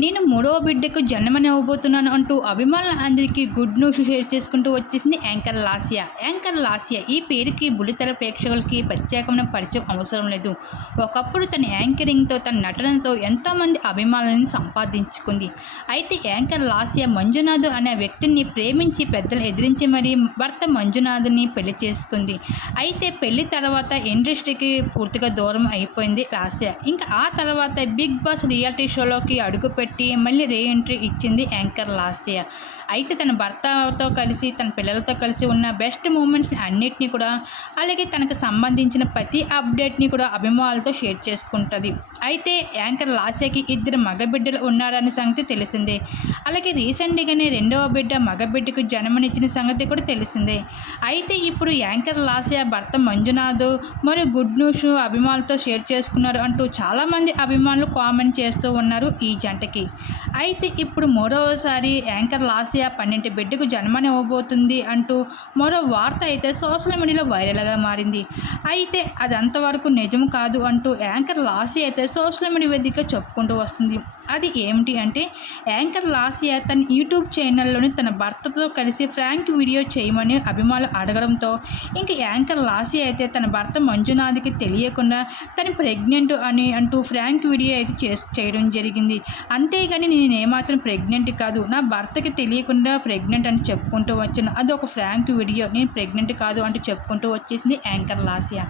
నేను మూడవ బిడ్డకు జన్మనివ్వబోతున్నాను అంటూ అభిమానుల అందరికీ గుడ్ న్యూస్ షేర్ చేసుకుంటూ వచ్చేసింది యాంకర్ లాసియా. యాంకర్ లాసియా ఈ పేరుకి బుల్లితెర ప్రేక్షకులకి ప్రత్యేకమైన పరిచయం అవసరం లేదు. ఒకప్పుడు తన యాంకరింగ్తో తన నటనతో ఎంతోమంది అభిమానులను సంపాదించుకుంది. అయితే యాంకర్ లాస్య మంజునాథ్ అనే వ్యక్తిని ప్రేమించి పెద్దలు ఎదిరించి మరీ భర్త మంజునాథ్ని పెళ్ళి చేసుకుంది. అయితే పెళ్ళి తర్వాత ఇండస్ట్రీకి పూర్తిగా దూరం అయిపోయింది లాస్యా. ఇంకా ఆ తర్వాత బిగ్ బాస్ రియాలిటీ షోలోకి అడుగుపెట్టి మళ్ళీ రీ ఎంట్రీ ఇచ్చింది యాంకర్ లాస్య. అయితే తన భర్తతో కలిసి తన పిల్లలతో కలిసి ఉన్న బెస్ట్ మూమెంట్స్ని అన్నిటినీ కూడా అలాగే తనకు సంబంధించిన ప్రతి అప్డేట్ని కూడా అభిమానులతో షేర్ చేసుకుంటుంది. అయితే యాంకర్ లాస్యకి ఇద్దరు మగబిడ్డలు ఉన్నారనే సంగతి తెలిసిందే. అలాగే రీసెంట్గానే రెండవ బిడ్డ మగబిడ్డకు జన్మనిచ్చిన సంగతి కూడా తెలిసిందే. అయితే ఇప్పుడు యాంకర్ లాస్య భర్త మంజునాథ్ మరియు గుడ్ న్యూస్ అభిమానులతో షేర్ చేసుకున్నారు అంటూ చాలామంది అభిమానులు కామెంట్ చేస్తూ ఉన్నారు ఈ జంటకి. అయితే ఇప్పుడు మూడవసారి యాంకర్ లాస్య పన్నెండు బిడ్డకు జన్మనివ్వబోతుంది అంటూ మరో వార్త అయితే సోషల్ మీడియాలో వైరల్గా మారింది. అయితే అది అంతవరకు నిజం కాదు అంటూ యాంకర్ లాసి అయితే సోషల్ మీడియా వేదిక చెప్పుకుంటూ వస్తుంది. అది ఏమిటి అంటే యాంకర్ లాసియా తన యూట్యూబ్ ఛానల్లోని తన భర్తతో కలిసి ఫ్రాంక్ వీడియో చేయమని అభిమానులు అడగడంతో ఇంక యాంకర్ లాసియా అయితే తన భర్త మంజునాథ్కి తెలియకుండా తను ప్రెగ్నెంట్ అని అంటూ ఫ్రాంక్ వీడియో అయితే చేసి చేయడం జరిగింది. అంతేగాని నేను ఏమాత్రం ప్రెగ్నెంట్ కాదు నా భర్తకి తెలియకుండా ప్రెగ్నెంట్ అని చెప్పుకుంటూ వచ్చాను అది ఒక ఫ్రాంక్ వీడియో నేను ప్రెగ్నెంట్ కాదు అంటూ చెప్పుకుంటూ వచ్చేసింది యాంకర్ లాసియా.